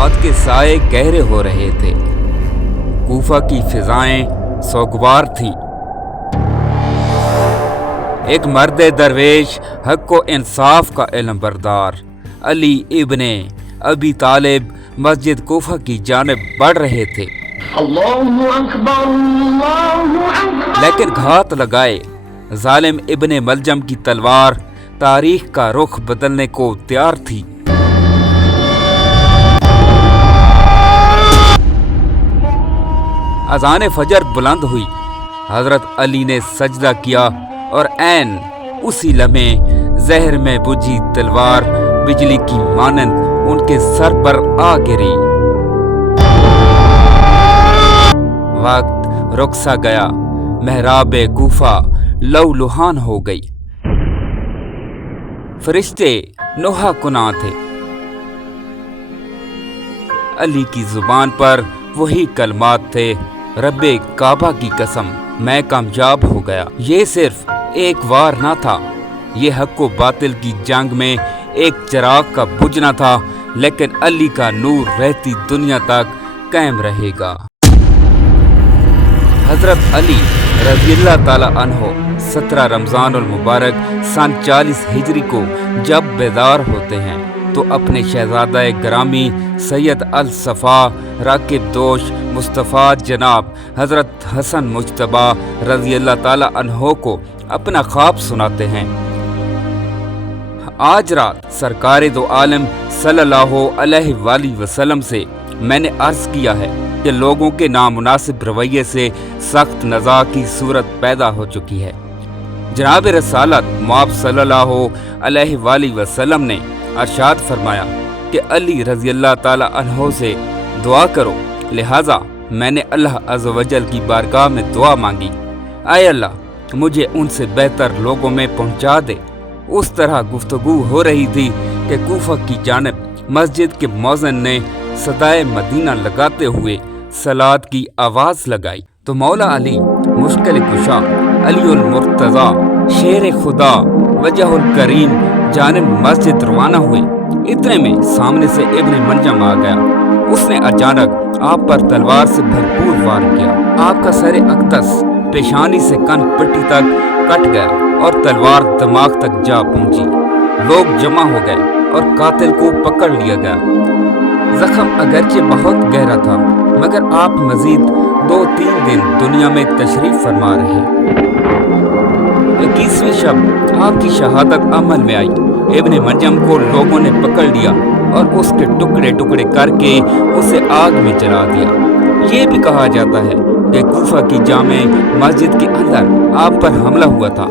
رات کے سائے گہرے ہو رہے تھے، کوفہ کی فضائیں سوگوار تھیں۔ ایک مرد درویش، حق و انصاف کا علم بردار علی ابن ابی طالب مسجد کوفہ کی جانب بڑھ رہے تھے، اللہ اکبر اللہ اکبر۔ لیکن گھات لگائے ظالم ابن ملجم کی تلوار تاریخ کا رخ بدلنے کو تیار تھی۔ اذان فجر بلند ہوئی، حضرت علی نے سجدہ کیا اور عین اسی لمحے زہر میں بجھی تلوار بجلی کی مانند ان کے سر پر آ گری۔ وقت رک سا گیا، محراب کوفہ لو لہان ہو گئی۔ فرشتے نوحہ کناں تھے، علی کی زبان پر وہی کلمات تھے، رب کعبہ کی قسم میں کامیاب ہو گیا۔ یہ صرف ایک وار نہ تھا، یہ حق و باطل کی جنگ میں ایک چراغ کا بجھنا تھا، لیکن علی کا نور رہتی دنیا تک قائم رہے گا۔ حضرت علی رضی اللہ تعالی عنہ 17 رمضان المبارک سن 40 ہجری کو جب بیدار ہوتے ہیں تو اپنے شہزادہ گرامی سید الصفا راکب دوش مصطفیٰ جناب حضرت حسن مجتبی رضی اللہ تعالی عنہ کو اپنا خواب سناتے ہیں۔ آج رات سرکار دو عالم صلی اللہ علیہ وآلہ وسلم سے میں نے عرض کیا ہے کہ لوگوں کے نامناسب رویے سے سخت نزاع کی صورت پیدا ہو چکی ہے۔ جناب رسالت مآب صلی اللہ علیہ وآلہ وسلم نے ارشاد فرمایا کہ علی رضی اللہ تعالی عنہ سے دعا کرو، لہٰذا میں نے اللہ عز و جل کی بارگاہ میں دعا مانگی، اے اللہ مجھے ان سے بہتر لوگوں میں پہنچا دے۔ اس طرح گفتگو ہو رہی تھی کہ کوفہ کی جانب مسجد کے مؤذن نے صدائے مدینہ لگاتے ہوئے صلاۃ کی آواز لگائی تو مولا علی مشکل کشا علی المرتضیٰ شیر خدا وجہ الکریم جانب مسجد روانہ ہوئے۔ اتنے میں سامنے سے ابن ملجم آ گیا، اس نے اچانک آپ پر تلوار سے بھرپور وار کیا۔ آپ کا سر اقدس پیشانی سے کن پٹی تک کٹ گیا اور تلوار دماغ تک جا پہنچی۔ لوگ جمع ہو گئے اور قاتل کو پکڑ لیا گیا۔ زخم اگرچہ بہت گہرا تھا مگر آپ مزید 2-3 دن دنیا میں تشریف فرما رہے۔ 21ویں شب آپ کی شہادت عمل میں آئی۔ ابن ملجم کو لوگوں نے پکڑ لیا اور اس کے ٹکڑے ٹکڑے کر کے اسے آگ میں جلا دیا۔ یہ بھی کہا جاتا ہے کہ کوفہ کی جامع مسجد کے اندر آپ پر حملہ ہوا تھا،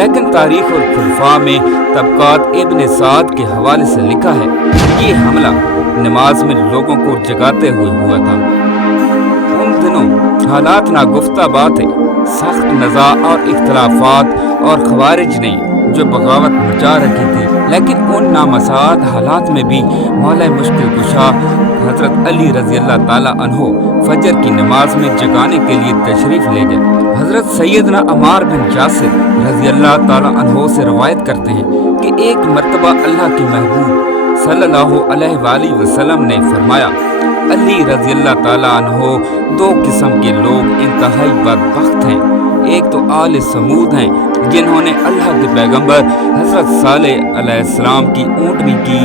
لیکن تاریخ الخلفاء میں طبقات ابن سعد کے حوالے سے لکھا ہے یہ حملہ نماز میں لوگوں کو جگاتے ہوئے ہوا تھا۔ ان دنوں حالات ناگفتہ بات ہے، سخت نزاع اور اختلافات اور خوارج نے جو بغاوت مچا رکھی تھی، لیکن ان نامساعد حالات میں بھی مولا مشکل کشا حضرت علی رضی اللہ تعالی عنہ فجر کی نماز میں جگانے کے لیے تشریف لے گئے۔ حضرت سیدنا عمار بن یاسر رضی اللہ تعالی عنہ سے روایت کرتے ہیں کہ ایک مرتبہ اللہ کے محبوب صلی اللہ علیہ وآلہ وسلم نے فرمایا، علی رضی اللہ تعالی عنہ 2 قسم کے لوگ انتہائی بدبخت ہیں، ایک تو آل سمود ہیں جنہوں نے اللہ کے پیغمبر حضرت صالح علیہ السلام کی اونٹنی کی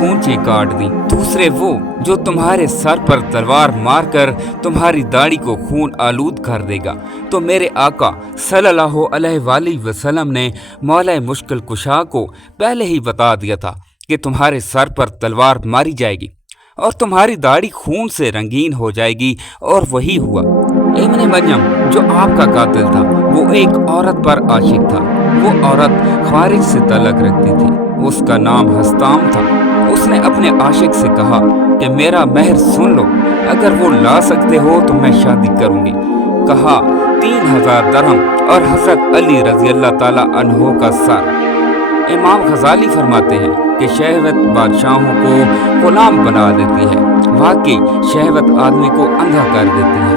پونچھیں کاٹ دیں، دوسرے وہ جو تمہارے سر پر تلوار مار کر تمہاری داڑھی کو خون آلود کر دے گا۔ تو میرے آقا صلی اللہ علیہ وآلہ وسلم نے مولا مشکل کشا کو پہلے ہی بتا دیا تھا کہ تمہارے سر پر تلوار ماری جائے گی اور تمہاری داڑھی خون سے رنگین ہو جائے گی، اور وہی ہوا۔ ابن ملجم جو آپ کا قاتل تھا وہ ایک عورت پر عاشق تھا۔ وہ عورت خوارج سے تعلق رکھتی تھی، اس کا نام ہستام تھا۔ اس نے اپنے عاشق سے کہا کہ میرا مہر سن لو، اگر وہ لا سکتے ہو تو میں شادی کروں گی۔ کہا 3000 درہم اور حضرت علی رضی اللہ تعالی عنہ کا سر۔ امام غزالی فرماتے ہیں کہ شہوت بادشاہوں کو غلام بنا دیتی ہے، واقعی شہوت آدمی کو اندھا کر دیتی ہے۔